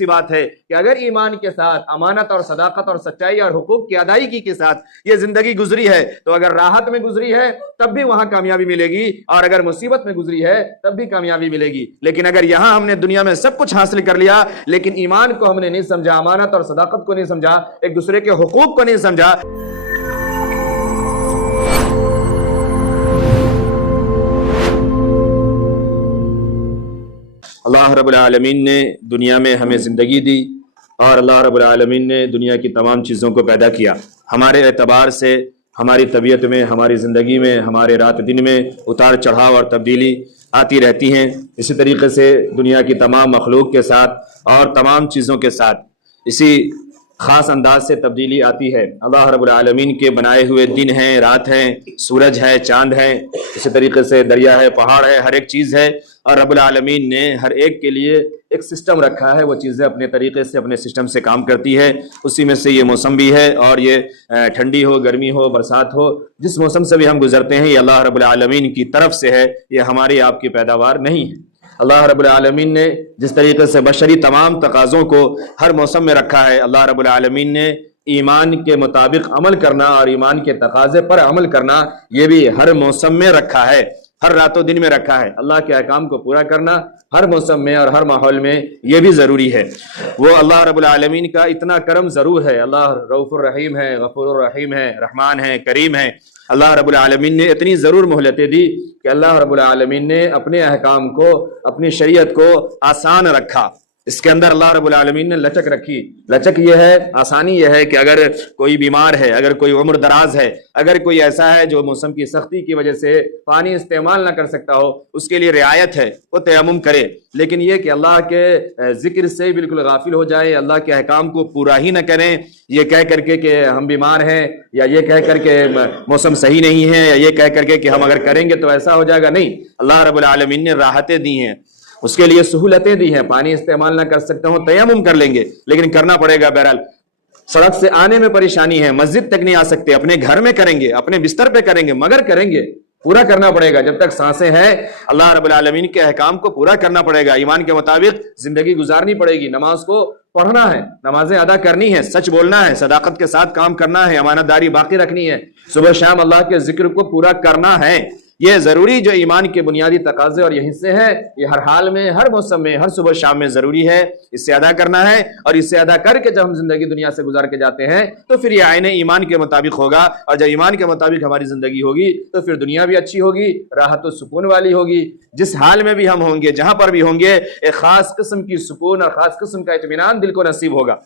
سی بات ہے کہ اگر ایمان کے ساتھ امانت اور صداقت اور سچائی اور حقوق کی ادائیگی کے ساتھ یہ زندگی گزری ہے تو اگر راحت میں گزری ہے تب بھی وہاں کامیابی ملے گی، اور اگر مصیبت میں گزری ہے تب بھی کامیابی ملے گی۔ لیکن اگر یہاں ہم نے دنیا میں سب کچھ حاصل کر لیا لیکن ایمان کو ہم نے نہیں سمجھا، امانت اور صداقت کو نہیں سمجھا، ایک دوسرے کے حقوق کو نہیں سمجھا، اللہ رب العالمین نے دنیا میں ہمیں زندگی دی اور اللہ رب العالمین نے دنیا کی تمام چیزوں کو پیدا کیا۔ ہمارے اعتبار سے ہماری طبیعت میں، ہماری زندگی میں، ہمارے رات دن میں اتار چڑھاؤ اور تبدیلی آتی رہتی ہیں۔ اسی طریقے سے دنیا کی تمام مخلوق کے ساتھ اور تمام چیزوں کے ساتھ اسی خاص انداز سے تبدیلی آتی ہے۔ اللہ رب العالمین کے بنائے ہوئے دن ہیں، رات ہیں، سورج ہے، چاند ہے، اسی طریقے سے دریا ہے، پہاڑ ہے، ہر ایک چیز ہے، اور رب العالمین نے ہر ایک کے لیے ایک سسٹم رکھا ہے۔ وہ چیزیں اپنے طریقے سے اپنے سسٹم سے کام کرتی ہے۔ اسی میں سے یہ موسم بھی ہے، اور یہ ٹھنڈی ہو، گرمی ہو، برسات ہو، جس موسم سے بھی ہم گزرتے ہیں یہ اللہ رب العالمین کی طرف سے ہے، یہ ہماری آپ کی پیداوار نہیں ہے۔ اللہ رب العالمین نے جس طریقے سے بشری تمام تقاضوں کو ہر موسم میں رکھا ہے، اللہ رب العالمین نے ایمان کے مطابق عمل کرنا اور ایمان کے تقاضے پر عمل کرنا یہ بھی ہر موسم میں رکھا ہے، ہر رات و دن میں رکھا ہے۔ اللہ کے احکام کو پورا کرنا ہر موسم میں اور ہر ماحول میں یہ بھی ضروری ہے۔ وہ اللہ رب العالمین کا اتنا کرم ضرور ہے، اللہ رؤوف الرحیم ہے، غفور الرحیم ہے، رحمان ہے، کریم ہے۔ اللہ رب العالمین نے اتنی ضرور مہلتیں دی کہ اللہ رب العالمین نے اپنے احکام کو، اپنی شریعت کو آسان رکھا۔ اس کے اندر اللہ رب العالمین نے لچک رکھی۔ لچک یہ ہے، آسانی یہ ہے کہ اگر کوئی بیمار ہے، اگر کوئی عمر دراز ہے، اگر کوئی ایسا ہے جو موسم کی سختی کی وجہ سے پانی استعمال نہ کر سکتا ہو، اس کے لیے رعایت ہے، وہ تیمم کرے۔ لیکن یہ کہ اللہ کے ذکر سے بالکل غافل ہو جائے، اللہ کے احکام کو پورا ہی نہ کریں، یہ کہہ کر کے کہ ہم بیمار ہیں، یا یہ کہہ کر کے موسم صحیح نہیں ہے، یا یہ کہہ کر کے کہ ہم اگر کریں گے تو ایسا ہو جائے گا، نہیں۔ اللہ رب العالمین نے راحتیں دی ہیں، اس کے لیے سہولتیں دی ہیں۔ پانی استعمال نہ کر سکتے ہوں تیمم کر لیں گے، لیکن کرنا پڑے گا۔ بہرحال سڑک سے آنے میں پریشانی ہے، مسجد تک نہیں آ سکتے، اپنے گھر میں کریں گے، اپنے بستر پہ کریں گے، مگر کریں گے، پورا کرنا پڑے گا۔ جب تک سانسیں ہیں اللہ رب العالمین کے احکام کو پورا کرنا پڑے گا، ایمان کے مطابق زندگی گزارنی پڑے گی۔ نماز کو پڑھنا ہے، نمازیں ادا کرنی ہے، سچ بولنا ہے، صداقت کے ساتھ کام کرنا ہے، امانت داری باقی رکھنی ہے، صبح شام اللہ کے ذکر کو پورا کرنا ہے۔ یہ ضروری جو ایمان کے بنیادی تقاضے اور یہ حصے ہیں، یہ ہر حال میں، ہر موسم میں، ہر صبح شام میں ضروری ہے، اس سے ادا کرنا ہے۔ اور اس سے ادا کر کے جب ہم زندگی دنیا سے گزار کے جاتے ہیں تو پھر یہ آئین ایمان کے مطابق ہوگا، اور جب ایمان کے مطابق ہماری زندگی ہوگی تو پھر دنیا بھی اچھی ہوگی، راحت و سکون والی ہوگی۔ جس حال میں بھی ہم ہوں گے، جہاں پر بھی ہوں گے، ایک خاص قسم کی سکون اور خاص قسم کا اطمینان دل کو نصیب ہوگا۔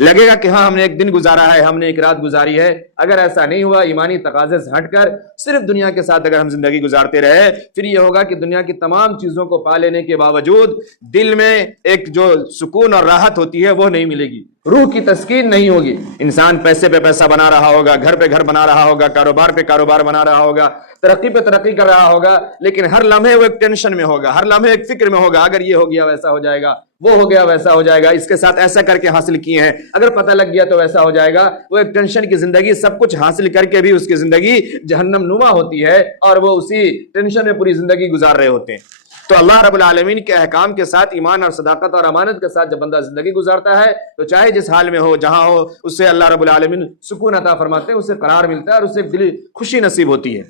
لگے گا کہ ہاں ہم نے ایک دن گزارا ہے، ہم نے ایک رات گزاری ہے۔ اگر ایسا نہیں ہوا، ایمانی تقاضے سے ہٹ کر صرف دنیا کے ساتھ اگر ہم زندگی گزارتے رہے، پھر یہ ہوگا کہ دنیا کی تمام چیزوں کو پا لینے کے باوجود دل میں ایک جو سکون اور راحت ہوتی ہے وہ نہیں ملے گی، روح کی تسکین نہیں ہوگی۔ انسان پیسے پہ پیسہ بنا رہا ہوگا، گھر پہ گھر بنا رہا ہوگا، کاروبار پہ کاروبار بنا رہا ہوگا، ترقی پہ ترقی کر رہا ہوگا، لیکن ہر لمحے وہ ایک ٹینشن میں ہوگا، ہر لمحے ایک فکر میں ہوگا، اگر یہ ہو گیا ویسا ہو جائے گا، وہ ہو گیا ویسا ہو جائے گا، اس کے ساتھ ایسا کر کے حاصل کیے ہیں، اگر پتہ لگ گیا تو ویسا ہو جائے گا۔ وہ ایک ٹینشن کی زندگی، سب کچھ حاصل کر کے بھی اس کی زندگی جہنم نما ہوتی ہے، اور وہ اسی ٹینشن میں پوری زندگی گزار رہے ہوتے ہیں۔ تو اللہ رب العالمین کے احکام کے ساتھ ایمان اور صداقت اور امانت کے ساتھ جب بندہ زندگی گزارتا ہے تو چاہے جس حال میں ہو، جہاں ہو، اس سے اللہ رب العالمین سکون عطا فرماتے ہیں، اسے قرار ملتا ہے اور اسے دلی خوشی نصیب ہوتی ہے۔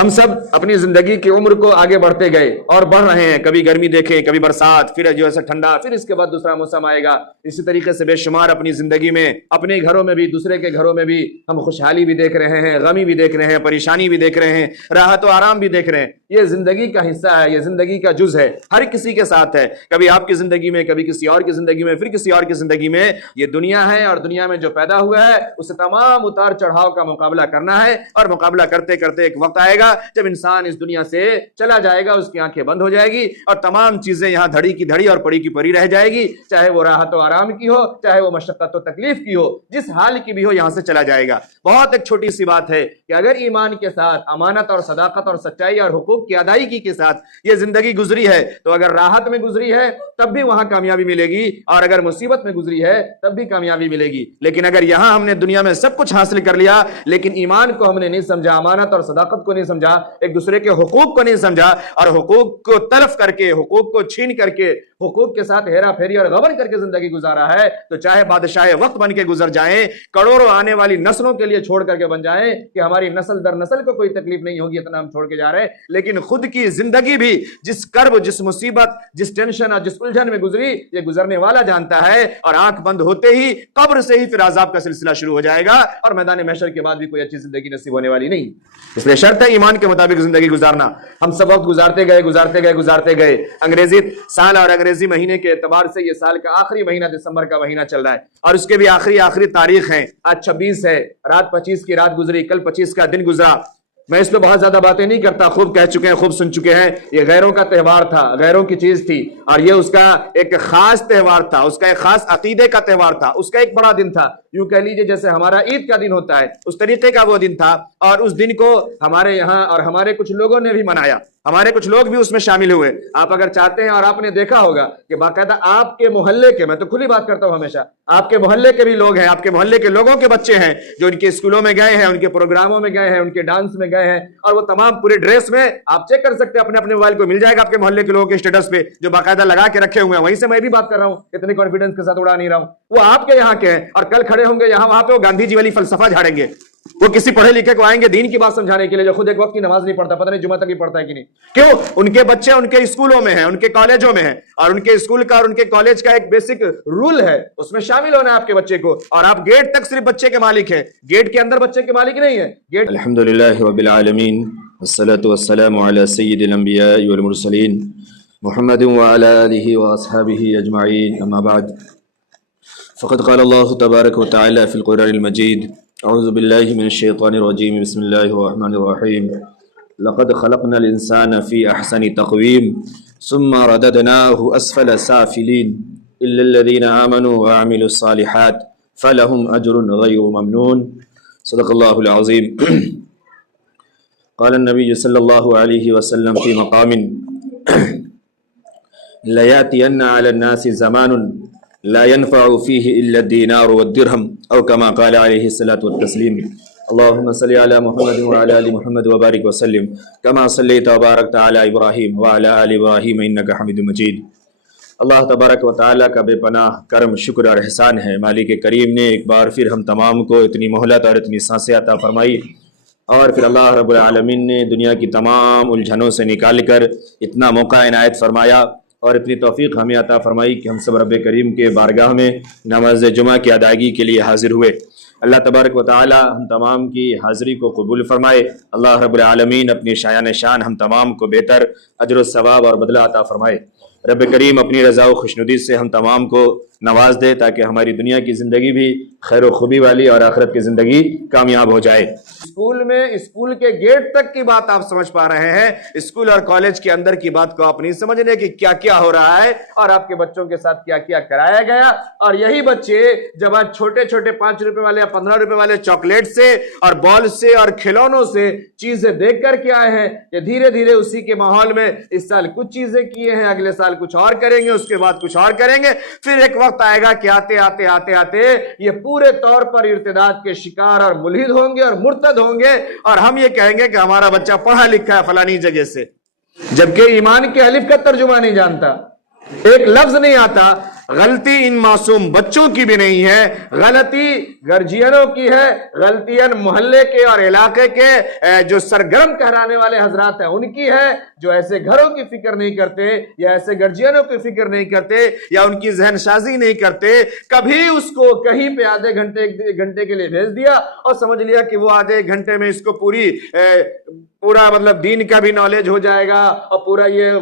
ہم سب اپنی زندگی کی عمر کو آگے بڑھتے گئے اور بڑھ رہے ہیں، کبھی گرمی دیکھیں، کبھی برسات، پھر جو ایسا ٹھنڈا، پھر اس کے بعد دوسرا موسم آئے گا۔ اسی طریقے سے بے شمار اپنی زندگی میں، اپنے گھروں میں بھی، دوسرے کے گھروں میں بھی ہم خوشحالی بھی دیکھ رہے ہیں، غمی بھی دیکھ رہے ہیں، پریشانی بھی دیکھ رہے ہیں، راحت و آرام بھی دیکھ رہے ہیں۔ یہ زندگی کا حصہ ہے، یہ زندگی کا جز ہے، ہر کسی کے ساتھ ہے۔ کبھی آپ کی زندگی میں، کبھی کسی اور کی زندگی میں، پھر کسی اور کی زندگی میں۔ یہ دنیا ہے، اور دنیا میں جو پیدا ہوا ہے اسے تمام اتار چڑھاؤ کا مقابلہ کرنا ہے، اور مقابلہ کرتے کرتے ایک وقت آئے گا جب انسان اس دنیا سے چلا جائے گا، اس کی آنکھیں بند ہو جائے گی اور تمام چیزیں یہاں دھڑی کی دھڑی اور پڑی کی پڑی رہ جائے گی، چاہے وہ راحت و آرام کی ہو، چاہے وہ مشقت و تکلیف کی ہو، جس حال کی بھی ہو، یہاں سے چلا جائے گا۔ بہت ایک چھوٹی سی بات ہے کہ اگر ایمان کے ساتھ امانت اور صداقت اور سچائی اور حقوق کی ادائیگی کے ساتھ یہ زندگی گزری ہے تو اگر راحت میں گزری ہے تب بھی وہاں کامیابی ملے گی، اور اگر مصیبت میں گزری ہے تب بھی کامیابی ملے گی۔ لیکن اگر یہاں ہم نے دنیا میں سب کچھ حاصل کر لیا لیکن ایمان کو ہم نے نہیں سمجھا، امانت اور صداقت کو نہیں سمجھا، ایک دوسرے کے حقوق کو نہیں سمجھا، اور حقوق کو تلف کر کے، حقوق کو چھین کر کے، حقوق کے ساتھ ہیرا پھیری اور غبن کر کے زندگی گزارا ہے تو چاہے بادشاہ وقت بن کے گزر جائیں، کروڑوں آنے والی نسلوں کے لیے چھوڑ کر کے بن جائیں کہ ہماری نسل در نسل کو کوئی تکلیف نہیں ہوگی، اتنا ہم چھوڑ کے جا رہے ہیں، لیکن خود کی زندگی بھی جس کرب، جس مصیبت، جس ٹینشن اور جس الجھن میں گزری، یہ گزرنے والا جانتا ہے، اور آنکھ بند ہوتے ہی قبر سے ہی پھر عذاب کا سلسلہ شروع ہو جائے گا، اور میدان محشر کے بعد بھی کوئی اچھی زندگی نصیب ہونے والی نہیں۔ اس لیے شرط ہے ایمان کے مطابق زندگی گزارنا۔ ہم سب وقت گزارتے گئے انگریزی سال اور انگریزی مہینے کے اعتبار سے یہ سال کا آخری مہینہ دسمبر کا مہینہ چل رہا ہے، اور اس کے بھی آخری تاریخ ہیں۔ آج 26 ہے، رات 25 کی رات گزری، کل 25 کا دن گزرا۔ میں اس پہ بہت زیادہ باتیں نہیں کرتا، خوب کہہ چکے ہیں، خوب سن چکے ہیں۔ یہ غیروں کا تہوار تھا، غیروں کی چیز تھی، اور یہ اس کا ایک خاص تہوار تھا، اس کا ایک خاص عقیدے کا تہوار تھا، اس کا ایک بڑا دن تھا، یوں کہہ لیجئے جیسے ہمارا عید کا دن ہوتا ہے، اس طریقے کا وہ دن تھا، اور اس دن کو ہمارے یہاں اور ہمارے کچھ لوگوں نے بھی منایا، ہمارے کچھ لوگ بھی اس میں شامل ہوئے۔ آپ اگر چاہتے ہیں، اور آپ نے دیکھا ہوگا کہ باقاعدہ آپ کے محلے کے، میں تو کھلی بات کرتا ہوں ہمیشہ، آپ کے محلے کے بھی لوگ ہیں، آپ کے محلے کے لوگوں کے بچے ہیں جو ان کے اسکولوں میں گئے ہیں، ان کے پروگراموں میں گئے ہیں، ان کے ڈانس میں گئے ہیں، اور وہ تمام پورے ڈریس میں، آپ چیک کر سکتے ہیں اپنے موبائل کو، مل جائے گا آپ کے محلے کے لوگوں کے اسٹیٹس پہ جو باقاعدہ لگا کے رکھے ہوئے ہیں۔ وہیں سے میں بھی بات کر رہا ہوں، اتنے کانفیڈنس کے ساتھ اڑا نہیں رہا ہوں، وہ آپ کے یہاں کے ہیں، اور کل کھڑے ہوں گے یہاں وہاں پہ وہ گاندھی جی والی فلسفہ جھاڑیں گے، وہ کسی پڑھے لکھے کو آئیں گے دین کی بات سمجھانے کے لیے جو خود ایک وقت کی نماز نہیں پڑھتا، پتہ نہیں جمعہ تک ہی پڑھتا ہے کہ نہیں۔ کیوں؟ ان کے بچے ان کے اسکولوں میں ہیں، ان کے کالجوں میں ہیں، اور ان کے اسکول کا اور ان کے کالج کا ایک بیسک رول ہے، اس میں شامل ہونا ہے آپ کے بچے کو، اور آپ گیٹ تک صرف بچے کے مالک ہیں، گیٹ کے اندر بچے کے مالک نہیں ہیں۔ گیٹ الحمدللہ رب العالمین، والصلاة والسلام علی سید الانبیاء والمرسلین محمد وعلی آلہ واصحابہ اجمعین، اما بعد، فقد قال اللہ تبارک وتعالی فی القرآن المجید، اعوذ باللہ من الشیطان الرجیم، بسم اللہ الرحمن الرحیم، لقد خلقنا الانسان فی احسن تقویم ثم رددناہ اسفل سافلین الا الذین آمنوا وعملوا الصالحات فلہم اجر غیر ممنون، صدق اللہ العظیم۔ قال النبی صلی اللہ علیہ وسلم فی مقام لَيَأْتِيَنَّ عَلَى النَّاسِ زَمَانٌ لا ينفع فيه إلا الدينار والدرهم أو كما قال عليه الصلاة والتسليم۔ اللهم صل على محمد وعلى آل محمد وبارك وسلم كما صليت وباركت على إبراهيم وعلى آل إبراهيم إنك حميد مجيد۔ اللہ تبارک و تعالیٰ کا بے پناہ کرم، شکر اور احسان ہے، مالک کریم نے ایک بار پھر ہم تمام کو اتنی مہلت اور اتنی سانسیں عطا فرمائی، اور پھر اللہ رب العالمین نے دنیا کی تمام الجھنوں سے نکال کر اتنا موقع عنایت فرمایا اور اتنی توفیق ہمیں عطا فرمائی کہ ہم سب رب کریم کے بارگاہ میں نماز جمعہ کی ادائیگی کے لیے حاضر ہوئے۔ اللہ تبارک و تعالی ہم تمام کی حاضری کو قبول فرمائے۔ اللہ رب العالمین اپنی شایان شان ہم تمام کو بہتر اجر و ثواب اور بدلہ عطا فرمائے۔ رب کریم اپنی رضا و خوشنودی سے ہم تمام کو نواز دے تاکہ ہماری دنیا کی زندگی بھی خیر و خوبی والی اور آخرت کی زندگی کامیاب ہو جائے۔ اسکول کے گیٹ تک کی بات آپ سمجھ پا رہے ہیں، اسکول اور کالج کے اندر کی بات کو آپ نہیں سمجھ رہے کہ کیا کیا ہو رہا ہے اور آپ کے بچوں کے ساتھ کیا کیا کرایا گیا۔ اور یہی بچے جب آج چھوٹے چھوٹے 5 روپے والے یا 15 روپے والے چاکلیٹ سے اور بال سے اور کھلونوں سے چیزیں دیکھ کر کے آئے ہیں کہ دھیرے دھیرے اسی کے ماحول میں اس سال کچھ چیزیں کیے ہیں، اگلے سال کچھ اور کریں گے، اس کے بعد کچھ اور کریں گے، پھر ایک وقت آئے گا کہ آتے آتے آتے آتے یہ پورے طور پر ارتداد کے شکار اور ملحد ہوں گے اور مرتد ہوں گے، اور ہم یہ کہیں گے کہ ہمارا بچہ پڑھا لکھا ہے فلانی جگہ سے، جبکہ ایمان کے الف کا ترجمہ نہیں جانتا، ایک لفظ نہیں آتا۔ غلطی ان معصوم بچوں کی بھی نہیں ہے، غلطی گرجینوں کی ہے، غلطی محلے کے اور علاقے کے جو سرگرم کہرانے والے حضرات ہیں ان کی ہے، جو ایسے گھروں کی فکر نہیں کرتے یا ایسے گرجینوں کی فکر نہیں کرتے یا ان کی ذہن سازی نہیں کرتے۔ کبھی اس کو کہیں پہ آدھے گھنٹے کے لیے بھیج دیا اور سمجھ لیا کہ وہ آدھے گھنٹے میں اس کو پورا مطلب دین کا بھی نالج ہو جائے گا اور پورا یہ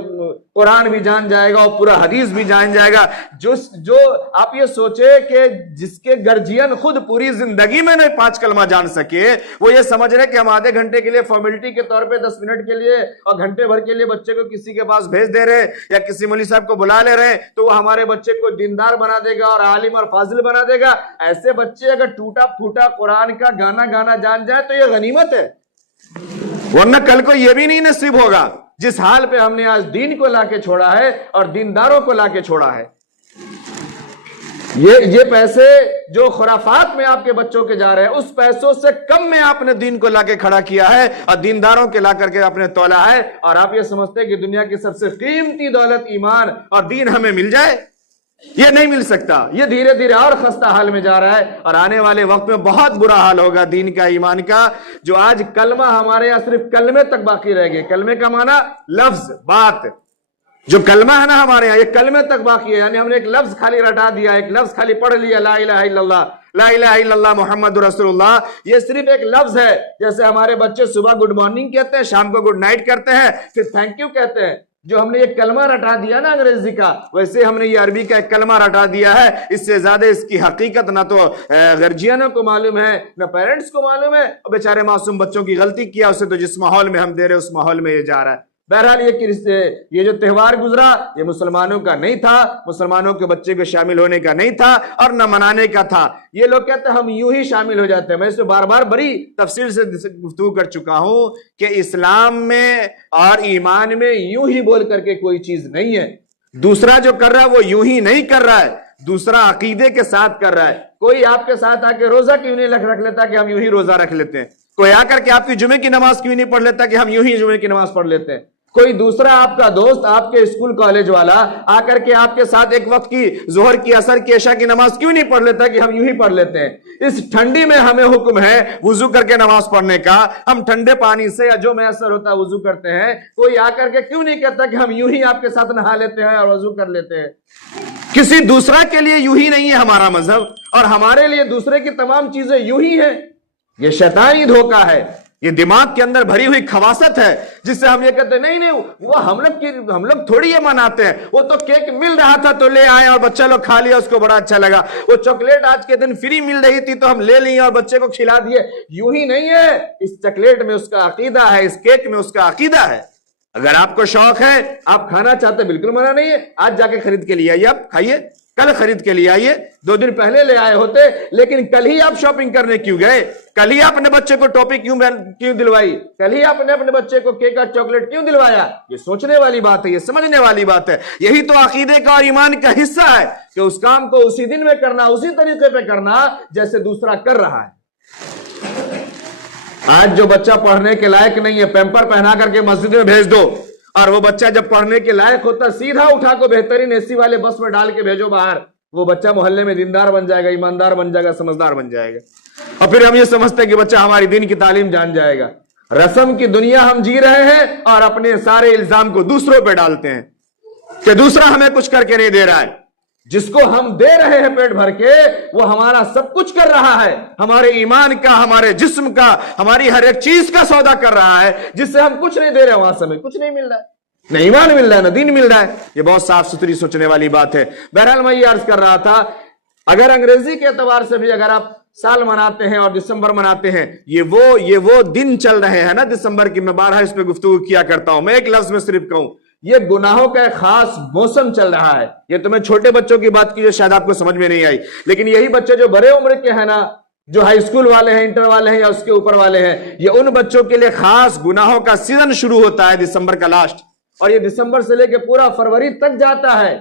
قرآن بھی جان جائے گا اور پورا حدیث بھی جان جائے گا۔ جو آپ یہ سوچے کہ جس کے گرجین خود پوری زندگی میں نہیں 5 کلمہ جان سکے، وہ یہ سمجھ رہے کہ ہم آدھے گھنٹے کے لیے فارمیلٹی کے طور پہ 10 منٹ کے لیے اور گھنٹے بھر کے لیے بچے کو کسی کے پاس بھیج دے رہے یا کسی مولوی صاحب کو بلا لے رہے تو وہ ہمارے بچے کو دیندار بنا دے گا اور عالم اور فاضل بنا دے گا۔ ایسے بچے اگر ٹوٹا پھوٹا قرآن کا گانا جان جائے تو یہ غنیمت ہے، ورنہ کل کو یہ بھی نہیں نصیب ہوگا جس حال پہ ہم نے آج دین کو لا کے چھوڑا ہے اور دینداروں کو لا کے چھوڑا ہے۔ یہ پیسے جو خرافات میں آپ کے بچوں کے جا رہے ہیں اس پیسوں سے کم میں آپ نے دین کو لا کے کھڑا کیا ہے اور دینداروں کے لا کر کے آپ نے تولا ہے، اور آپ یہ سمجھتے ہیں کہ دنیا کی سب سے قیمتی دولت ایمان اور دین ہمیں مل جائے؟ یہ نہیں مل سکتا، یہ دھیرے دھیرے اور خستہ حال میں جا رہا ہے، اور آنے والے وقت میں بہت برا حال ہوگا دین کا، ایمان کا۔ جو آج کلمہ ہمارے یہاں صرف کلمے تک باقی رہ گئے، کلمے کا معنی لفظ، بات، جو کلمہ ہے نا ہمارے یہاں یہ کلمے تک باقی ہے، یعنی ہم نے ایک لفظ خالی رٹا دیا، ایک لفظ خالی پڑھ لیا، لا الہ الا اللہ، لا الہ الا اللہ محمد رسول اللہ، یہ صرف ایک لفظ ہے۔ جیسے ہمارے بچے صبح گڈ مارننگ کہتے ہیں، شام کو گڈ نائٹ کرتے ہیں، پھر تھینک یو کہتے ہیں، جو ہم نے یہ کلمہ رٹا دیا نا انگریزی کا، ویسے ہم نے یہ عربی کا ایک کلمہ رٹا دیا ہے۔ اس سے زیادہ اس کی حقیقت نہ تو گرجینوں کو معلوم ہے نہ پیرنٹس کو معلوم ہے، اور بیچارے معصوم بچوں کی غلطی کیا، اسے تو جس ماحول میں ہم دے رہے اس ماحول میں یہ جا رہا ہے۔ بہرحال یہ جو تہوار گزرا یہ مسلمانوں کا نہیں تھا، مسلمانوں کے بچے کو شامل ہونے کا نہیں تھا اور نہ منانے کا تھا۔ یہ لوگ کہتے ہیں ہم یوں ہی شامل ہو جاتے ہیں۔ میں اس سے بار بار بڑی تفصیل سے گفتگو کر چکا ہوں کہ اسلام میں اور ایمان میں یوں ہی بول کر کے کوئی چیز نہیں ہے۔ دوسرا جو کر رہا ہے وہ یوں ہی نہیں کر رہا ہے، دوسرا عقیدے کے ساتھ کر رہا ہے۔ کوئی آپ کے ساتھ آ کے روزہ کیوں نہیں رکھ لیتا کہ ہم یوں ہی روزہ رکھ لیتے ہیں؟ کوئی آ کر کے آپ کی جمعے کی نماز کیوں نہیں پڑھ لیتا کہ ہم یوں ہی جمعے کی نماز پڑھ لیتے ہیں؟ کوئی دوسرا آپ کا دوست، آپ کے اسکول کالج والا آ کر کے آپ کے ساتھ ایک وقت کی ظہر کی، عصر کی، عشاء کی نماز کیوں نہیں پڑھ لیتا کہ ہم یوں ہی پڑھ لیتے ہیں؟ اس ٹھنڈی میں ہمیں حکم ہے وضو کر کے نماز پڑھنے کا، ہم ٹھنڈے پانی سے یا جو میسر ہوتا ہے وضو کرتے ہیں۔ کوئی آ کر کے کیوں نہیں کہتا کہ ہم یوں ہی آپ کے ساتھ نہا لیتے ہیں اور وضو کر لیتے ہیں؟ کسی دوسرا کے لیے یوں ہی نہیں ہے ہمارا مذہب، اور ہمارے لیے دوسرے کی تمام چیزیں یوں ہی ہیں۔ یہ شیطانی دھوکہ ہے، یہ دماغ کے اندر بھری ہوئی خواصت ہے، جس سے ہم یہ کہتے ہیں نہیں وہ ہم لوگ تھوڑی یہ مناتے ہیں، وہ تو کیک مل رہا تھا تو لے آئے اور بچہ لوگ کھا لیا، اس کو بڑا اچھا لگا، وہ چاکلیٹ آج کے دن فری مل رہی تھی تو ہم لے لیے اور بچے کو کھلا دیے۔ یوں ہی نہیں ہے، اس چاکلیٹ میں اس کا عقیدہ ہے، اس کیک میں اس کا عقیدہ ہے۔ اگر آپ کو شوق ہے، آپ کھانا چاہتے، بالکل منع نہیں ہے، آج جا کے خرید کے لے آئیے، آپ کھائیے، کل خرید کے لے آئیے، 2 دن پہلے لے آئے ہوتے، لیکن کل ہی آپ شاپنگ کرنے کیوں گئے؟ کل ہی آپ اپنے بچے کو ٹوپی کیوں دلوائی؟ کل ہی آپ نے اپنے بچے کو کیک اور چاکلیٹ کیوں دلوایا؟ یہ سوچنے والی بات ہے، یہ سمجھنے والی بات ہے۔ یہی تو عقیدے کا اور ایمان کا حصہ ہے کہ اس کام کو اسی دن میں کرنا، اسی طریقے پہ کرنا جیسے دوسرا کر رہا ہے۔ آج جو بچہ پڑھنے کے لائق نہیں ہے، پیمپر پہنا کر کے مسجد میں بھیج دو، اور وہ بچہ جب پڑھنے کے لائق ہوتا سیدھا اٹھا کو بہترین اے سی والے بس میں ڈال کے بھیجو باہر، وہ بچہ محلے میں دیندار بن جائے گا، ایماندار بن جائے گا، سمجھدار بن جائے گا۔ اور پھر ہم یہ سمجھتے ہیں کہ بچہ ہماری دین کی تعلیم جان جائے گا۔ رسم کی دنیا ہم جی رہے ہیں اور اپنے سارے الزام کو دوسروں پہ ڈالتے ہیں کہ دوسرا ہمیں کچھ کر کے نہیں دے رہا ہے۔ جس کو ہم دے رہے ہیں پیٹ بھر کے، وہ ہمارا سب کچھ کر رہا ہے، ہمارے ایمان کا، ہمارے جسم کا، ہماری ہر ایک چیز کا سودا کر رہا ہے، جس سے ہم کچھ نہیں دے رہے، وہاں سے ہمیں کچھ نہیں مل رہا ہے، نہ ایمان مل رہا ہے نہ دین مل رہا ہے۔ یہ بہت صاف ستھری سوچنے والی بات ہے۔ بہرحال میں یہ عرض کر رہا تھا، اگر انگریزی کے اعتبار سے بھی اگر آپ سال مناتے ہیں اور دسمبر مناتے ہیں، یہ وہ دن چل رہے ہیں نا دسمبر کی، میں بارہا اس پہ گفتگو کیا کرتا ہوں، میں ایک لفظ میں صرف کہوں، یہ گناہوں کا ایک خاص موسم چل رہا ہے۔ یہ تو میں چھوٹے بچوں کی بات کی جو شاید آپ کو سمجھ میں نہیں آئی، لیکن یہی بچے جو بڑے عمر کے ہیں نا، جو ہائی اسکول والے ہیں، انٹر والے ہیں یا اس کے اوپر والے ہیں، یہ ان بچوں کے لیے خاص گناہوں کا سیزن شروع ہوتا ہے دسمبر کا لاسٹ، اور یہ دسمبر سے لے کے پورا فروری تک جاتا ہے،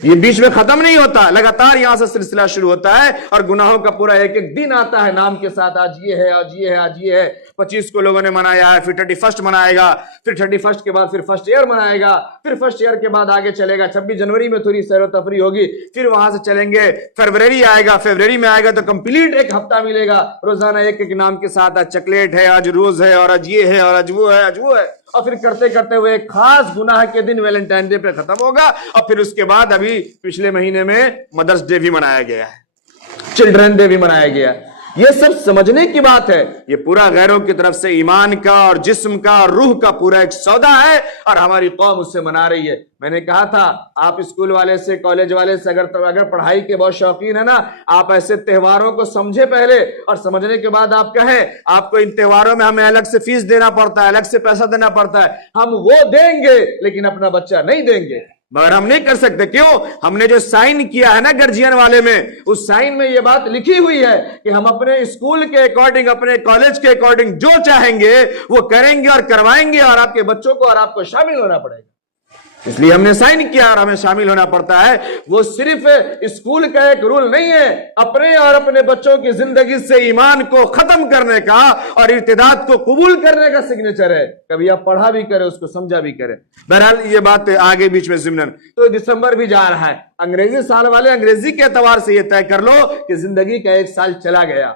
یہ بیچ میں ختم نہیں ہوتا، لگاتار یہاں سے سلسلہ شروع ہوتا ہے، اور گناہوں کا پورا ایک ایک دن آتا ہے نام کے ساتھ، آج یہ ہے، آج یہ ہے، آج یہ ہے۔ 25 کو لوگوں نے منایا ہے، پھر 31 منائے گا، پھر 31 کے بعد پھر فرسٹ ایئر منائے گا، پھر فرسٹ ایئر کے بعد آگے چلے گا، 26 جنوری میں تھوڑی سیر و تفریح ہوگی، پھر وہاں سے چلیں گے، فروری آئے گا، فروری میں آئے گا تو کمپلیٹ ایک ہفتہ ملے گا، روزانہ ایک ایک نام کے ساتھ، آج چاکلیٹ ہے، آج روز ہے، اور آج یہ ہے، اور آج وہ ہے، آج وہ ہے، اور پھر کرتے کرتے ہوئے ایک خاص گناہ کے دن ویلنٹائن ڈے پہ ختم ہوگا، اور پھر اس کے بعد ابھی پچھلے مہینے میں مدرس ڈے بھی منایا گیا ہے، چلڈرن ڈے بھی منایا گیا ہے۔ یہ سب سمجھنے کی بات ہے، یہ پورا غیروں کی طرف سے ایمان کا اور جسم کا اور روح کا پورا ایک سودا ہے، اور ہماری قوم اس سے منا رہی ہے۔ میں نے کہا تھا آپ اسکول والے سے، کالج والے سے اگر پڑھائی کے بہت شوقین ہے نا، آپ ایسے تہواروں کو سمجھے پہلے، اور سمجھنے کے بعد آپ کہیں آپ کو ان تہواروں میں ہمیں الگ سے فیس دینا پڑتا ہے، الگ سے پیسہ دینا پڑتا ہے، ہم وہ دیں گے لیکن اپنا بچہ نہیں دیں گے، مگر ہم نہیں کر سکتے۔ کیوں؟ ہم نے جو سائن کیا ہے نا گرجین والے میں، اس سائن میں یہ بات لکھی ہوئی ہے کہ ہم اپنے اسکول کے اکارڈنگ، اپنے کالج کے اکارڈنگ جو چاہیں گے وہ کریں گے اور کروائیں گے، اور آپ کے بچوں کو اور آپ کو شامل ہونا پڑے گا۔ اس لیے ہم نے سائن کیا اور ہمیں شامل ہونا پڑتا ہے۔ وہ صرف اسکول کا ایک رول نہیں ہے، اپنے اور اپنے بچوں کی زندگی سے ایمان کو ختم کرنے کا اور ارتداد کو قبول کرنے کا سگنیچر ہے۔ کبھی آپ پڑھا بھی کرے، اس کو سمجھا بھی کرے۔ بہرحال یہ بات آگے بیچ میں ضمن، تو دسمبر بھی جا رہا ہے، انگریزی سال والے انگریزی کے اعتبار سے یہ طے کر لو کہ زندگی کا ایک سال چلا گیا،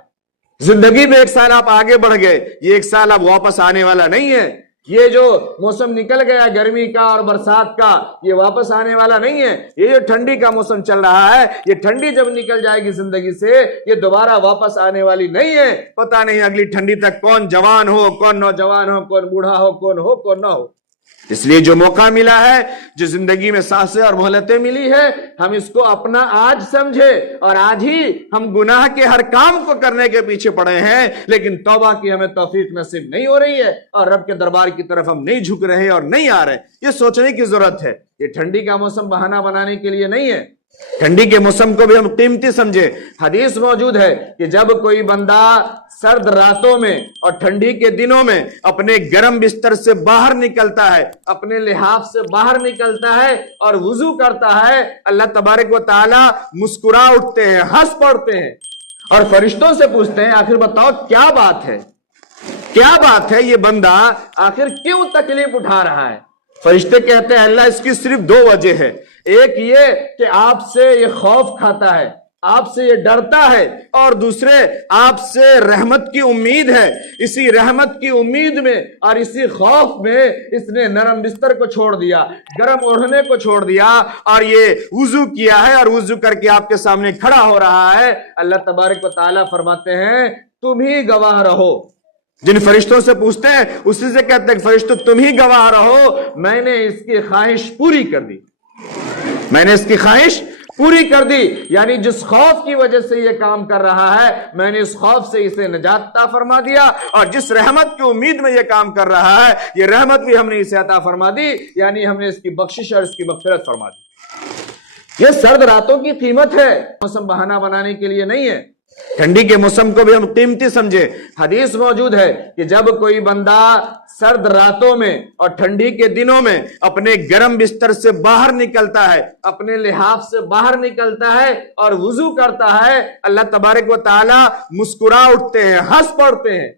زندگی میں ایک سال آپ آگے بڑھ گئے، یہ ایک سال اب واپس آنے والا نہیں ہے۔ یہ جو موسم نکل گیا گرمی کا اور برسات کا، یہ واپس آنے والا نہیں ہے۔ یہ جو ٹھنڈی کا موسم چل رہا ہے، یہ ٹھنڈی جب نکل جائے گی زندگی سے، یہ دوبارہ واپس آنے والی نہیں ہے۔ پتہ نہیں اگلی ٹھنڈی تک کون جوان ہو، کون نوجوان ہو، کون بوڑھا ہو، کون نہ ہو۔ اس لیے جو موقع ملا ہے، جو زندگی میں سانسیں اور مہلتیں ملی ہے، ہم اس کو اپنا آج سمجھے، اور آج ہی ہم گناہ کے ہر کام کو کرنے کے پیچھے پڑے ہیں، لیکن توبہ کی ہمیں توفیق نصیب نہیں ہو رہی ہے، اور رب کے دربار کی طرف ہم نہیں جھک رہے اور نہیں آ رہے۔ یہ سوچنے کی ضرورت ہے، یہ ٹھنڈی کا موسم بہانہ بنانے کے لیے نہیں ہے۔ ٹھنڈی کے موسم کو بھی ہم قیمتی سمجھے۔ حدیث موجود ہے کہ جب کوئی بندہ سرد راتوں میں اور ٹھنڈی کے دنوں میں اپنے گرم بستر سے باہر نکلتا ہے، اپنے لحاف سے باہر نکلتا ہے اور وضو کرتا ہے، اللہ تبارک و تعالی مسکرا اٹھتے ہیں، ہنس پڑتے ہیں، اور فرشتوں سے پوچھتے ہیں آخر بتاؤ کیا بات ہے، کیا بات ہے، یہ بندہ آخر کیوں تکلیف اٹھا رہا ہے؟ فرشتے کہتے ہیں اللہ اس کی صرف دو وجہ ہے، ایک یہ کہ آپ سے یہ خوف کھاتا ہے، آپ سے یہ ڈرتا ہے، اور دوسرے آپ سے رحمت کی امید ہے۔ اسی رحمت کی امید میں اور اسی خوف میں اس نے نرم بستر کو چھوڑ دیا، گرم اوڑھنے کو چھوڑ دیا، اور یہ وضو کیا ہے اور وضو کر کے آپ کے سامنے کھڑا ہو رہا ہے۔ اللہ تبارک و تعالیٰ فرماتے ہیں تم ہی گواہ رہو۔ جن فرشتوں سے پوچھتے ہیں اسی سے کہتے ہیں فرشتوں تم ہی گواہ رہو، میں نے اس کی خواہش پوری کر دی، میں نے اس کی خواہش پوری کر دی، یعنی جس خوف کی وجہ سے یہ کام کر رہا ہے میں نے اس خوف سے اسے نجات عطا فرما دیا، اور جس رحمت کی امید میں یہ کام کر رہا ہے یہ رحمت بھی ہم نے اسے عطا فرما دی، یعنی ہم نے اس کی بخشش اور اس کی مغفرت فرما دی۔ یہ سرد راتوں کی قیمت ہے، موسم بہانہ بنانے کے لیے نہیں ہے۔ ٹھنڈی کے موسم کو بھی ہم قیمتی سمجھے۔ حدیث موجود ہے کہ جب کوئی بندہ سرد راتوں میں اور ٹھنڈی کے دنوں میں اپنے گرم بستر سے باہر نکلتا ہے، اپنے لحاف سے باہر نکلتا ہے اور وضو کرتا ہے، اللہ تبارک و تعالی مسکرا اٹھتے ہیں، ہنس پڑتے ہیں،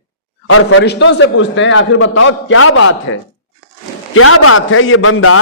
اور فرشتوں سے پوچھتے ہیں آخر بتاؤ کیا بات ہے، کیا بات ہے، یہ بندہ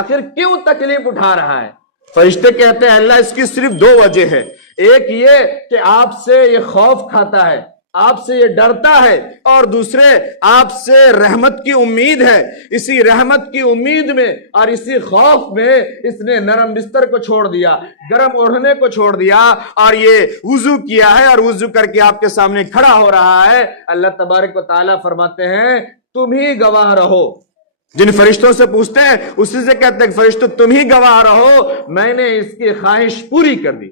آخر کیوں تکلیف اٹھا رہا ہے؟ فرشتے کہتے ہیں اللہ اس کی صرف دو وجہ ہے، ایک یہ کہ آپ سے یہ خوف کھاتا ہے، آپ سے یہ ڈرتا ہے، اور دوسرے آپ سے رحمت کی امید ہے۔ اسی رحمت کی امید میں اور اسی خوف میں اس نے نرم بستر کو چھوڑ دیا، گرم اوڑھنے کو چھوڑ دیا، اور یہ وضو کیا ہے اور وضو کر کے آپ کے سامنے کھڑا ہو رہا ہے۔ اللہ تبارک و تعالیٰ فرماتے ہیں تم ہی گواہ رہو۔ جن فرشتوں سے پوچھتے ہیں اسی سے کہتے ہیں فرشتوں تم ہی گواہ رہو، میں نے اس کی خواہش پوری کر دی،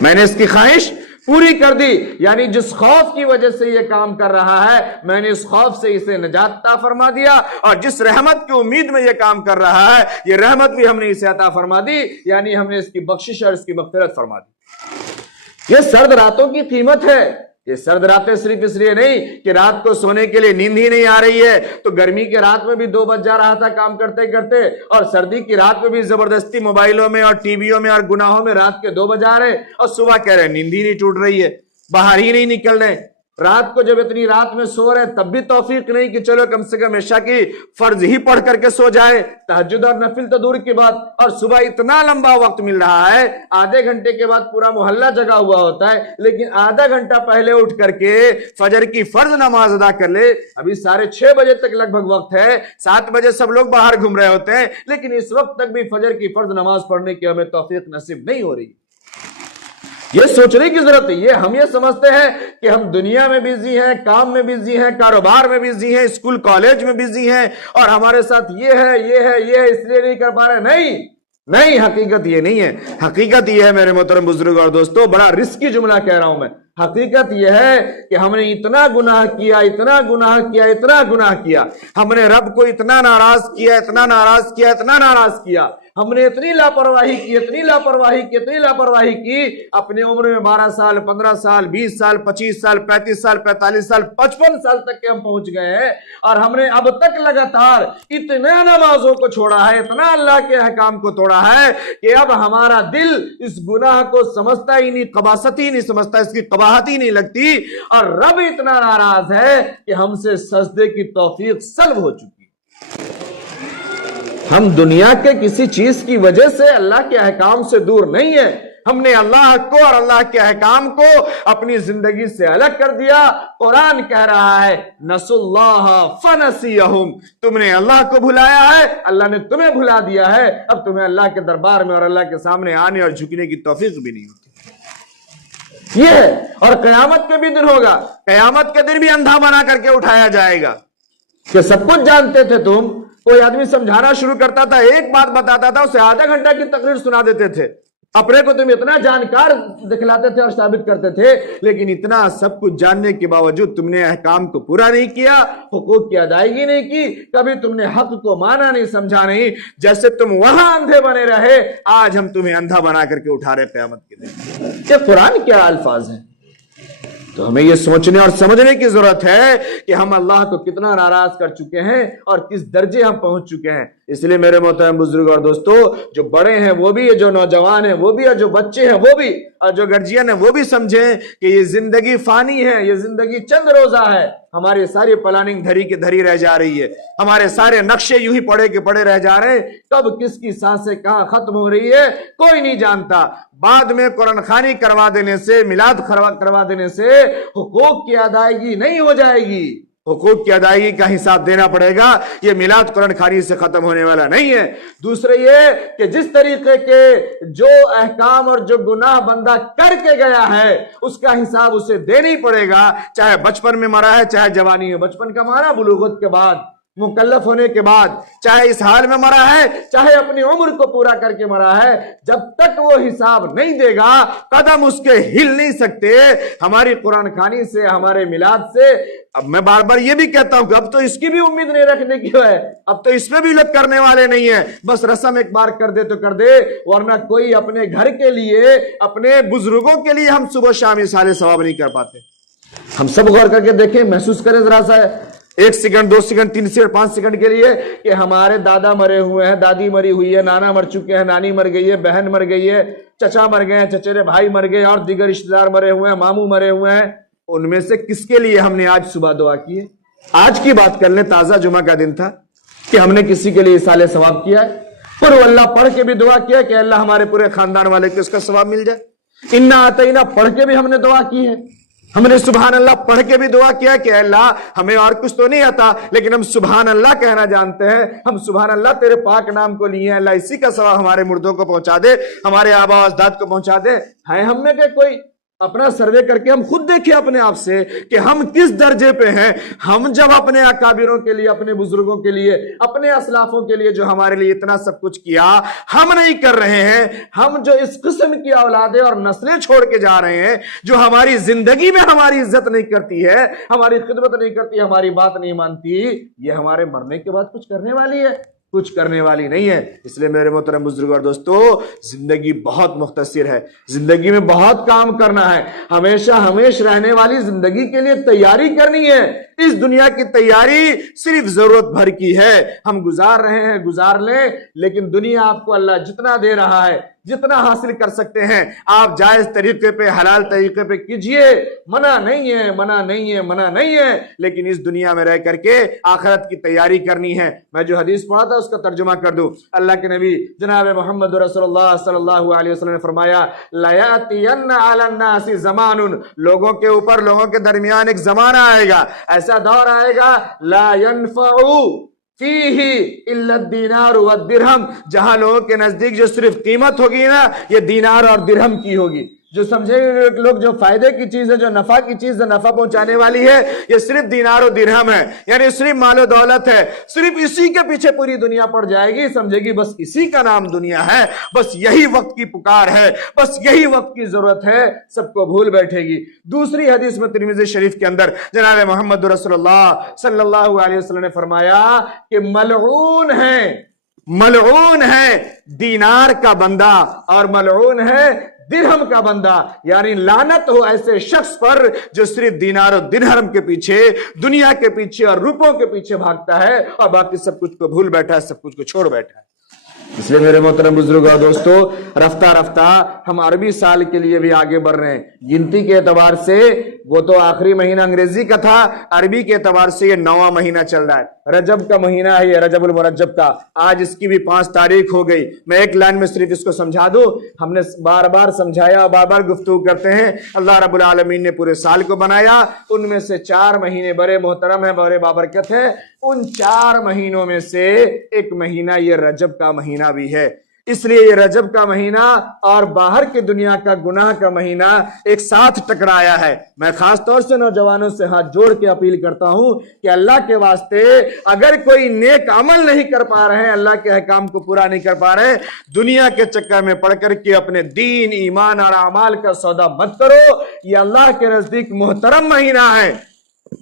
میں نے اس کی خواہش پوری کر دی، یعنی جس خوف کی وجہ سے یہ کام کر رہا ہے میں نے اس خوف سے اسے نجات عطا فرما دیا، اور جس رحمت کی امید میں یہ کام کر رہا ہے یہ رحمت بھی ہم نے اسے عطا فرما دی، یعنی ہم نے اس کی بخشش اور اس کی مغفرت فرما دی۔ یہ سرد راتوں کی قیمت ہے۔ یہ سرد راتیں صرف اس لیے نہیں کہ رات کو سونے کے لیے نیند ہی نہیں آ رہی ہے، تو گرمی کی رات میں بھی 2 بج جا رہا تھا کام کرتے کرتے، اور سردی کی رات میں بھی زبردستی موبائلوں میں اور ٹی ویوں میں اور گناہوں میں رات کے 2 بج آ رہے، اور صبح کہہ رہے نیند ہی نہیں ٹوٹ رہی ہے، باہر ہی نہیں نکل رہے۔ رات کو جب اتنی رات میں سو رہے تب بھی توفیق نہیں کہ چلو کم سے کم عشاء کی فرض ہی پڑھ کر کے سو جائے، تہجد اور نفل تو دور کی بات، اور صبح اتنا لمبا وقت مل رہا ہے، آدھے گھنٹے کے بعد پورا محلہ جگا ہوا ہوتا ہے، لیکن آدھا گھنٹہ پہلے اٹھ کر کے فجر کی فرض نماز ادا کر لے۔ ابھی 6:30 بجے تک لگ بھگ وقت ہے، 7 بجے سب لوگ باہر گھوم رہے ہوتے ہیں، لیکن اس وقت تک بھی فجر کی فرض نماز پڑھنے کی ہمیں توفیق نصیب نہیں ہو رہی۔ یہ سوچنے کی ضرورت ہے۔ ہم یہ سمجھتے ہیں کہ ہم دنیا میں بزی ہیں، کام میں بزی ہیں، کاروبار میں بزی ہیں، اسکول کالج میں بزی ہیں، اور ہمارے ساتھ یہ ہے اس لیے نہیں کر پا رہے۔ نہیں، حقیقت یہ نہیں ہے۔ حقیقت یہ ہے میرے محترم بزرگ اور دوستو، بڑا رسکی جملہ کہہ رہا ہوں میں، حقیقت یہ ہے کہ ہم نے اتنا گناہ کیا، اتنا گناہ کیا، اتنا گناہ کیا، ہم نے رب کو اتنا ناراض کیا، اتنا ناراض کیا، اتنا ناراض کیا، ہم نے اتنی لاپرواہی کی، اتنی لاپرواہی کی، اتنی لاپرواہی کی، اپنی عمر میں 12 سال 15 سال 20 سال 25 سال 35 سال 45 سال 55 سال تک کے ہم پہنچ گئے ہیں، اور ہم نے اب تک لگاتار اتنا نمازوں کو چھوڑا ہے، اتنا اللہ کے احکام کو توڑا ہے کہ اب ہمارا دل اس گناہ کو سمجھتا ہی نہیں، قباست ہی نہیں سمجھتا، اس کی قباحت ہی نہیں لگتی، اور رب اتنا ناراض ہے کہ ہم سے سجدے کی توفیق سلب ہو چکی۔ ہم دنیا کے کسی چیز کی وجہ سے اللہ کے احکام سے دور نہیں ہیں، ہم نے اللہ کو اور اللہ کے احکام کو اپنی زندگی سے الگ کر دیا۔ قرآن کہہ رہا ہے نسوا اللہ فنسیہم، تم نے اللہ کو بھلایا ہے، اللہ نے تمہیں بھلا دیا ہے، اب تمہیں اللہ کے دربار میں اور اللہ کے سامنے آنے اور جھکنے کی توفیق بھی نہیں ہوتی۔ یہ ہے، اور قیامت کے بھی دن ہوگا، قیامت کے دن بھی اندھا بنا کر کے اٹھایا جائے گا کہ سب کچھ جانتے تھے تم۔ کوئی آدمی سمجھانا شروع کرتا تھا، ایک بات بتاتا تھا، اسے آدھا گھنٹہ کی تقریر سنا دیتے تھے، اپنے کو تم اتنا جانکار دکھلاتے تھے اور ثابت کرتے تھے، لیکن اتنا سب کچھ جاننے کے باوجود تم نے احکام کو پورا نہیں کیا، حقوق کی ادائیگی نہیں کی، کبھی تم نے حق کو مانا نہیں، سمجھا نہیں، جیسے تم وہاں اندھے بنے رہے، آج ہم تمہیں اندھا بنا کر کے اٹھا رہے قیامت کے دن۔ یہ قرآن کیا الفاظ ہیں؟ تو ہمیں یہ سوچنے اور سمجھنے کی ضرورت ہے کہ ہم اللہ کو کتنا ناراض کر چکے ہیں اور کس درجے ہم پہنچ چکے ہیں۔ اس لیے میرے محترم بزرگ اور دوستو، جو بڑے ہیں وہ بھی، جو نوجوان ہیں وہ بھی، اور جو بچے ہیں وہ بھی، اور جو گرجین ہیں وہ بھی سمجھیں کہ یہ زندگی فانی ہے، یہ زندگی چند روزہ ہے، ہماری ساری پلاننگ دھری کی دھری رہ جا رہی ہے، ہمارے سارے نقشے یوں ہی پڑے کے پڑے رہ جا رہے ہیں، کب کس کی سانسیں کہاں ختم ہو رہی ہے کوئی نہیں جانتا۔ بعد میں قرآن خوانی کروا دینے سے، میلاد کروا دینے سے حقوق کی ادائیگی نہیں ہو جائے گی، حقوق کی ادائیگی کا حساب دینا پڑے گا، یہ میلاد قرآن خوانی سے ختم ہونے والا نہیں ہے۔ دوسرے یہ کہ جس طریقے کے جو احکام اور جو گناہ بندہ کر کے گیا ہے اس کا حساب اسے دینا ہی پڑے گا، چاہے بچپن میں مرا ہے چاہے جوانی میں۔ بچپن کا مانا بلوغت کے بعد، مکلف ہونے کے بعد، چاہے اس حال میں مرا ہے چاہے اپنی عمر کو پورا کر کے مرا ہے، جب تک وہ حساب نہیں دے گا قدم اس کے ہل نہیں سکتے۔ ہماری قرآن خوانی سے، ہمارے میلاد سے، اب میں بار بار یہ بھی کہتا ہوں کہ اب تو اس کی بھی امید نہیں رکھنے کی ہے، اب تو اس میں بھی لت کرنے والے نہیں ہیں، بس رسم ایک بار کر دے تو کر دے، ورنہ کوئی اپنے گھر کے لیے، اپنے بزرگوں کے لیے ہم صبح شام اصالہ ثواب نہیں کر پاتے۔ ہم سب غور کر کے دیکھیں، محسوس کریں ذرا سا، 1 سیکنڈ 2 سیکنڈ 3 سیکنڈ 5 سیکنڈ کے لیے کہ ہمارے دادا مرے ہوئے ہیں، دادی مری ہوئی ہے، نانا مر چکے ہیں، نانی مر گئی ہے، بہن مر گئی ہے، چچا مر گئے ہیں، چچیرے بھائی مر گئے، اور دیگر رشتہ دار مرے ہوئے ہیں، ماموں مرے ہوئے ہیں، ان میں سے کس کے لیے ہم نے آج صبح دعا کی ہے؟ آج کی بات کر لیں، تازہ جمعہ کا دن تھا، کہ ہم نے کسی کے لیے اصالہ ثواب کیا ہے؟ پر اللہ پڑھ کے بھی دعا کیا کہ اللہ ہمارے پورے خاندان والے کو اس کا ثواب مل جائے۔ انا اعطینا پڑھ کے بھی ہم نے دعا کی ہے، ہم نے سبحان اللہ پڑھ کے بھی دعا کیا کہ اللہ ہمیں اور کچھ تو نہیں آتا لیکن ہم سبحان اللہ کہنا جانتے ہیں، ہم سبحان اللہ تیرے پاک نام کو لیے ہیں، اللہ اسی کا ثواب ہمارے مردوں کو پہنچا دے، ہمارے آباء و اجداد کو پہنچا دے۔ ہے ہم میں کہ کوئی اپنا سروے کر کے ہم خود دیکھیں اپنے آپ سے کہ ہم کس درجے پہ ہیں۔ ہم جب اپنے اکابروں کے لیے، اپنے بزرگوں کے لیے، اپنے اسلافوں کے لیے جو ہمارے لیے اتنا سب کچھ کیا، ہم نہیں کر رہے ہیں، ہم جو اس قسم کی اولادیں اور نسلیں چھوڑ کے جا رہے ہیں جو ہماری زندگی میں ہماری عزت نہیں کرتی ہے، ہماری خدمت نہیں کرتی، ہماری بات نہیں مانتی، یہ ہمارے مرنے کے بعد کچھ کرنے والی ہے؟ کچھ کرنے والی نہیں ہے۔ اس لیے میرے محترم بزرگ اور دوستو، زندگی بہت مختصر ہے، زندگی میں بہت کام کرنا ہے، ہمیشہ ہمیشہ رہنے والی زندگی کے لیے تیاری کرنی ہے۔ اس دنیا کی تیاری صرف ضرورت بھر کی ہے، ہم گزار رہے ہیں، گزار لیں، لیکن دنیا آپ کو اللہ جتنا دے رہا ہے، جتنا حاصل کر سکتے ہیں آپ جائز طریقے پہ، حلال طریقے پہ کیجئے، منع نہیں ہے، منع نہیں ہے، منع نہیں ہے، لیکن اس دنیا میں رہ کر کے آخرت کی تیاری کرنی ہے۔ میں جو حدیث پڑھا تھا اس کا ترجمہ کر دوں۔ اللہ کے نبی جناب محمد رسول اللہ صلی اللہ علیہ وسلم نے فرمایا، لَيَأْتِيَنَّ عَلَى النَّاسِ زَمَانٌ، لوگوں کے اوپر، لوگوں کے درمیان ایک زمانہ آئے گا، ایسا دور آئے گا، لَا يَنْفَعُ فیہ الا الدینار والدرہم، جہاں لوگوں کے نزدیک جو صرف قیمت ہوگی نا، یہ دینار اور درہم کی ہوگی۔ جو سمجھے گے لوگ جو فائدے کی چیز ہے، جو نفع کی چیز ہے، نفع پہنچانے والی ہے، یہ صرف دینار و درہم ہے، یعنی صرف مال و دولت ہے، صرف اسی کے پیچھے پوری دنیا پڑ جائے گی، سمجھے گی بس اسی کا نام دنیا ہے، بس یہی وقت کی پکار ہے، بس یہی وقت کی ضرورت ہے، سب کو بھول بیٹھے گی۔ دوسری حدیث میں ترمذی شریف کے اندر جناب محمد رسول اللہ صلی اللہ علیہ وسلم نے فرمایا کہ ملعون ہیں ملعون ہے دینار کا بندہ اور ملعون ہے درہم کا بندہ، یعنی لعنت ہو ایسے شخص پر جو صرف دینار و درہم کے پیچھے، دنیا کے پیچھے اور روپوں کے پیچھے بھاگتا ہے اور باقی سب کچھ کو بھول بیٹھا ہے، سب کچھ کو چھوڑ بیٹھا ہے۔ اس لیے میرے محترم بزرگ اور دوستو، رفتہ رفتہ ہم عربی سال کے لیے بھی آگے بڑھ رہے ہیں۔ گنتی کے اعتبار سے وہ تو آخری مہینہ انگریزی کا تھا، عربی کے اعتبار سے یہ 9واں مہینہ چل رہا ہے، رجب کا مہینہ ہے یہ، رجب المرجب کا۔ آج اس کی بھی 5 تاریخ ہو گئی۔ میں ایک لائن میں صرف اس کو سمجھا دوں، ہم نے بار بار سمجھایا اور بار بار گفتگو کرتے ہیں۔ اللہ رب العالمین نے پورے سال کو بنایا، ان میں سے 4 مہینے بڑے محترم ہیں، بڑے بابرکت ہیں۔ ان 4 مہینوں میں سے ایک مہینہ یہ رجب کا مہینہ بھی ہے۔ اس لیے یہ رجب کا مہینہ اور باہر کی دنیا کا گناہ کا مہینہ ایک ساتھ ٹکرایا ہے۔ میں خاص طور سے نوجوانوں سے ہاتھ جوڑ کے اپیل کرتا ہوں کہ اللہ کے واسطے اگر کوئی نیک عمل نہیں کر پا رہے ہیں، اللہ کے احکام کو پورا نہیں کر پا رہے، دنیا کے چکر میں پڑ کر کے اپنے دین، ایمان اور اعمال کا سودا مت کرو۔ یہ اللہ کے نزدیک محترم مہینہ ہے،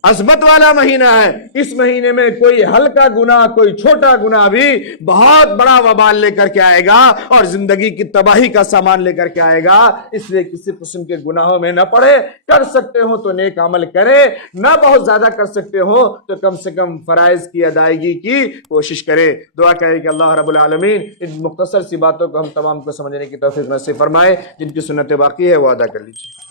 عظمت والا مہینہ ہے۔ اس مہینے میں کوئی ہلکا گناہ، کوئی چھوٹا گناہ بھی بہت بڑا وبال لے کر کے آئے گا اور زندگی کی تباہی کا سامان لے کر کے آئے گا۔ اس لیے کسی قسم کے گناہوں میں نہ پڑے، کر سکتے ہو تو نیک عمل کرے، نہ بہت زیادہ کر سکتے ہو تو کم سے کم فرائض کی ادائیگی کی کوشش کرے۔ دعا کرے کہ اللہ رب العالمین ان مختصر سی باتوں کو ہم تمام کو سمجھنے کی توفیق نصیب فرمائے، جن کی سنت باقی ہے وہ ادا کر لیجیے۔